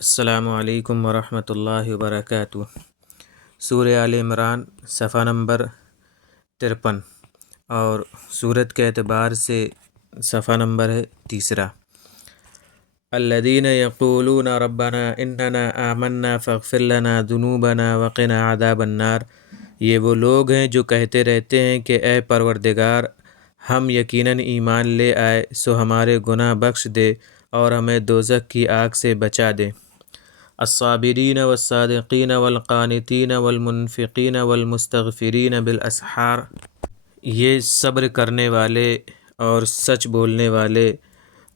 السلام علیکم ورحمۃ اللہ وبرکاتہ۔ سورہ آل عمران صفحہ نمبر 53 اور سورت کے اعتبار سے صفحہ نمبر ہے 3۔ الذین یقولون ربنا اننا آمنا فاغفر لنا ذنوبنا وقنا عذاب النار۔ یہ وہ لوگ ہیں جو کہتے رہتے ہیں کہ اے پروردگار، ہم یقیناً ایمان لے آئے سو ہمارے گناہ بخش دے اور ہمیں دوزخ کی آگ سے بچا دے۔ الصابرین والصادقین والقانتین والمنفقین والمستغفرین بالاسحار۔ یہ صبر کرنے والے اور سچ بولنے والے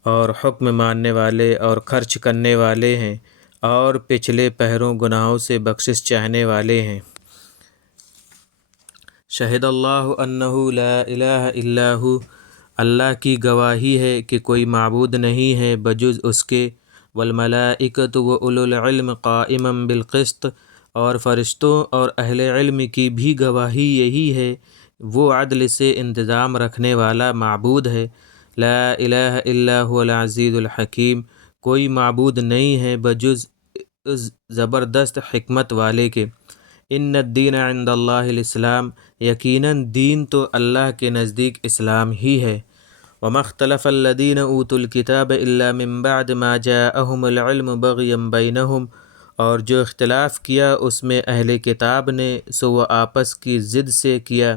اور حکم ماننے والے اور خرچ کرنے والے ہیں اور پچھلے پہروں گناہوں سے بخشش چاہنے والے ہیں۔ شہد اللہ انہ لا الہ الا ہو۔ اللہ کی گواہی ہے کہ کوئی معبود نہیں ہے بجز اس کے، والملائکۃ واولو العلم قائما بالقسط، اور فرشتوں اور اہل علم کی بھی گواہی یہی ہے، وہ عدل سے انتظام رکھنے والا معبود ہے۔ لا الہ الا هو العزیز الحکیم۔ کوئی معبود نہیں ہے بجز اس زبردست حکمت والے کے۔ ان الدین عند اللہ الاسلام۔ یقیناً دین تو اللہ کے نزدیک اسلام ہی ہے۔ وما اختلف الذین اوتوا الکتاب الا من بعد ما جاءهم العلم بغیا بینہم۔ اور جو اختلاف کیا اس میں اہل کتاب نے سو وہ آپس کی ضد سے کیا،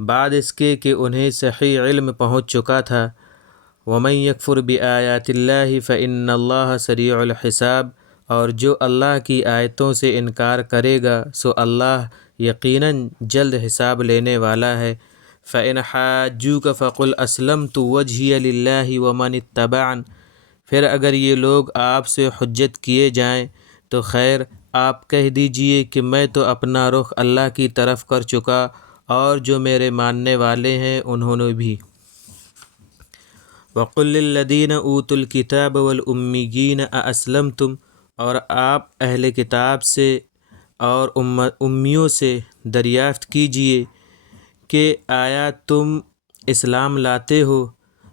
بعد اس کے کہ انہیں صحیح علم پہنچ چکا تھا۔ ومن یکفر بآیات اللہ فإن اللہ سریع الحساب۔ اور جو اللہ کی آیتوں سے انکار کرے گا سو اللہ یقیناً جلد حساب لینے والا ہے۔ فإن حاجوک فقل اسلمت وجہی للہ ومن اتبعن۔ پھر اگر یہ لوگ آپ سے حجت کیے جائیں تو خیر، آپ کہہ دیجئے کہ میں تو اپنا رخ اللہ کی طرف کر چکا اور جو میرے ماننے والے ہیں انہوں نے بھی۔ وقل للذین اوتوا الکتاب والامیین ااسلمتم۔ اور آپ اہل کتاب سے اور امیوں سے دریافت کیجئے کہ آیا تم اسلام لاتے ہو؟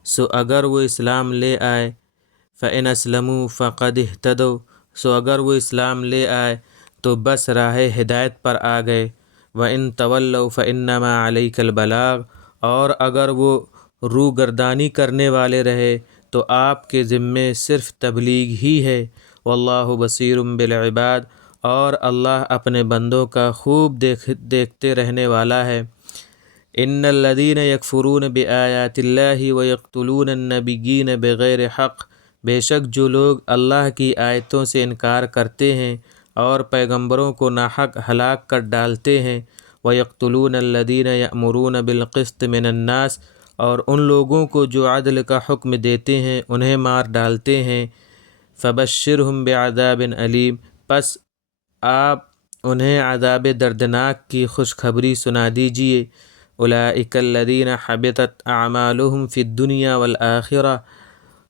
سو اگر وہ اسلام لے آئے، فإن اسلموا فقد اہتدوا۔ سو اگر وہ اسلام لے آئے تو بس راہ ہدایت پر آ گئے۔ وإن تولوا فإنما علیک البلاغ۔ اور اگر وہ روگردانی کرنے والے رہے تو آپ کے ذمے صرف تبلیغ ہی ہے۔ واللہ بصیر بالعباد۔ اور اللہ اپنے بندوں کا خوب دیکھتے رہنے والا ہے۔ ان الذین یکفرون بآیات اللہ ویقتلون النبیین بغیر حق۔ بے شک جو لوگ اللہ کی آیتوں سے انکار کرتے ہیں اور پیغمبروں کو ناحق ہلاک کر ڈالتے ہیں، ویقتلون الذین یأمرون بالقسط من الناس۔ اور ان لوگوں کو جو عدل کا حکم دیتے ہیں انہیں مار ڈالتے ہیں، فبشرہم بعذاب علیم۔ پس آپ انہیں عذاب دردناک کی خوشخبری سنا دیجئے۔ اولئک الذین حبطت اعمالہم فی الدنیا والآخرہ۔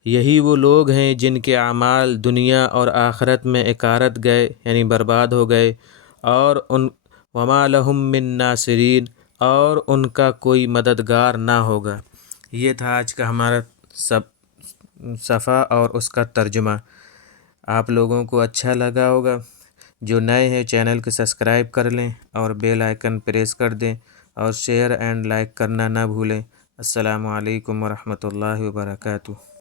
یہی وہ لوگ ہیں جن کے اعمال دنیا اور آخرت میں اکارت گئے، یعنی برباد ہو گئے، اور وما لہم من ناصرین۔ اور ان کا کوئی مددگار نہ ہوگا۔ یہ تھا آج کا ہمارا صفحہ اور اس کا ترجمہ۔ آپ لوگوں کو اچھا لگا ہوگا۔ جو نئے ہیں چینل کو سبسکرائب کر لیں اور بیل آئیکن پریس کر دیں اور شیئر اینڈ لائک کرنا نہ بھولیں۔ السلام علیکم ورحمۃ اللہ وبرکاتہ۔